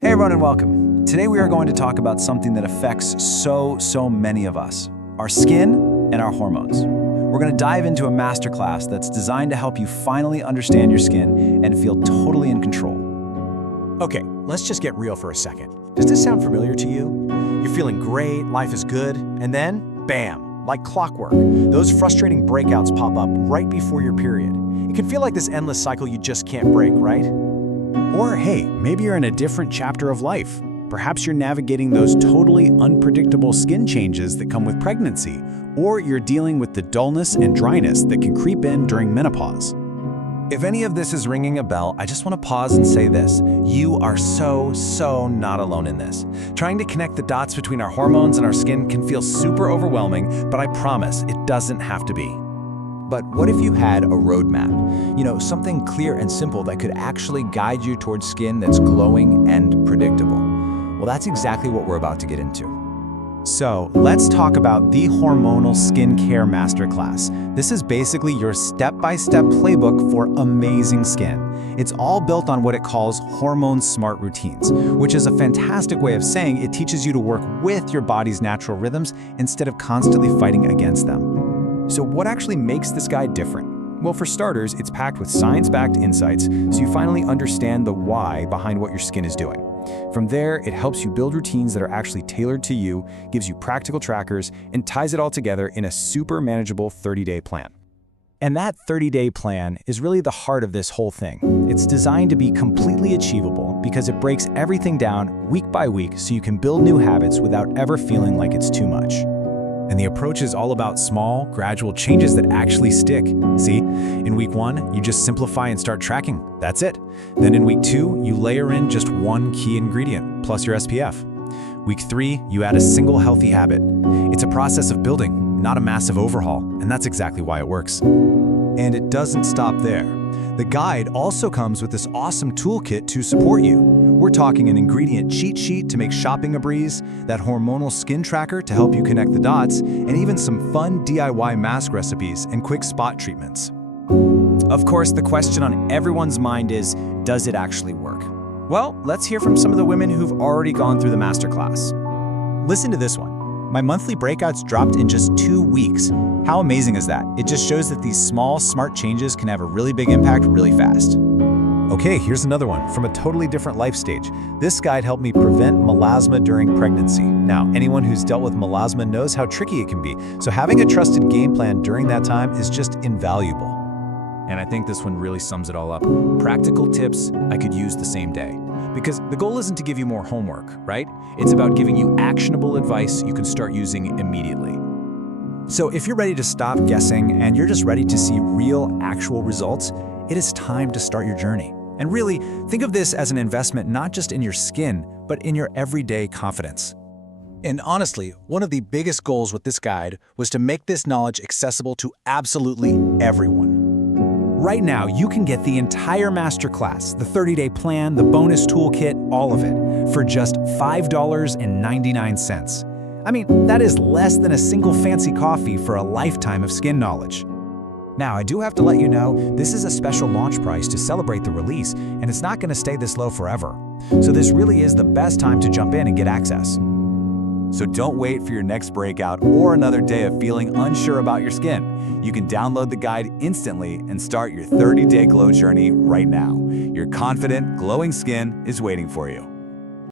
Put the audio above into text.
Hey everyone and welcome. Today we are going to talk about something that affects so many of us, our skin and our hormones. We're going to dive into a masterclass that's designed to help you finally understand your skin and feel totally in control. Okay, let's just get real for a second. Does this sound familiar to you? You're feeling great, life is good, and then, bam, like clockwork, those frustrating breakouts pop up right before your period. It can feel like this endless cycle you just can't break, right? Or hey, maybe you're in a different chapter of life. Perhaps you're navigating those totally unpredictable skin changes that come with pregnancy, or you're dealing with the dullness and dryness that can creep in during menopause. If any of this is ringing a bell, I just want to pause and say this. You are so not alone in this. Trying to connect the dots between our hormones and our skin can feel super overwhelming, but I promise it doesn't have to be. But what if you had a roadmap? You know, something clear and simple that could actually guide you towards skin that's glowing and predictable. Well, that's exactly what we're about to get into. So, let's talk about the Hormonal Skin Care Masterclass. This is basically your step-by-step playbook for amazing skin. It's all built on what it calls hormone-smart routines, which is a fantastic way of saying it teaches you to work with your body's natural rhythms instead of constantly fighting against them. So what actually makes this guide different? Well, for starters, it's packed with science-backed insights, so you finally understand the why behind what your skin is doing. From there, it helps you build routines that are actually tailored to you, gives you practical trackers, and ties it all together in a super manageable 30-day plan. And that 30-day plan is really the heart of this whole thing. It's designed to be completely achievable because it breaks everything down week by week so you can build new habits without ever feeling like it's too much. And the approach is all about small, gradual changes that actually stick. See, in week 1, you just simplify and start tracking. That's it. Then in week 2, you layer in just one key ingredient, plus your SPF. Week 3, you add a single healthy habit. It's a process of building, not a massive overhaul, and that's exactly why it works. And it doesn't stop there. The guide also comes with this awesome toolkit to support you. We're talking an ingredient cheat sheet to make shopping a breeze, that hormonal skin tracker to help you connect the dots, and even some fun DIY mask recipes and quick spot treatments. Of course, the question on everyone's mind is, does it actually work? Well, let's hear from some of the women who've already gone through the masterclass. Listen to this one. My monthly breakouts dropped in just 2 weeks. How amazing is that? It just shows that these small, smart changes can have a really big impact really fast. Okay, here's another one from a totally different life stage. This guide helped me prevent melasma during pregnancy. Now, anyone who's dealt with melasma knows how tricky it can be, so having a trusted game plan during that time is just invaluable. And I think this one really sums it all up. Practical tips I could use the same day. Because the goal isn't to give you more homework, right? It's about giving you actionable advice you can start using immediately. So if you're ready to stop guessing and you're just ready to see real, actual results, it is time to start your journey. And really, think of this as an investment not just in your skin, but in your everyday confidence. And honestly, one of the biggest goals with this guide was to make this knowledge accessible to absolutely everyone. Right now, you can get the entire masterclass, the 30-day plan, the bonus toolkit, all of it, for just $5.99. I mean, that is less than a single fancy coffee for a lifetime of skin knowledge. Now, I do have to let you know, this is a special launch price to celebrate the release, and it's not going to stay this low forever. So this really is the best time to jump in and get access. So don't wait for your next breakout or another day of feeling unsure about your skin. You can download the guide instantly and start your 30-day glow journey right now. Your confident, glowing skin is waiting for you.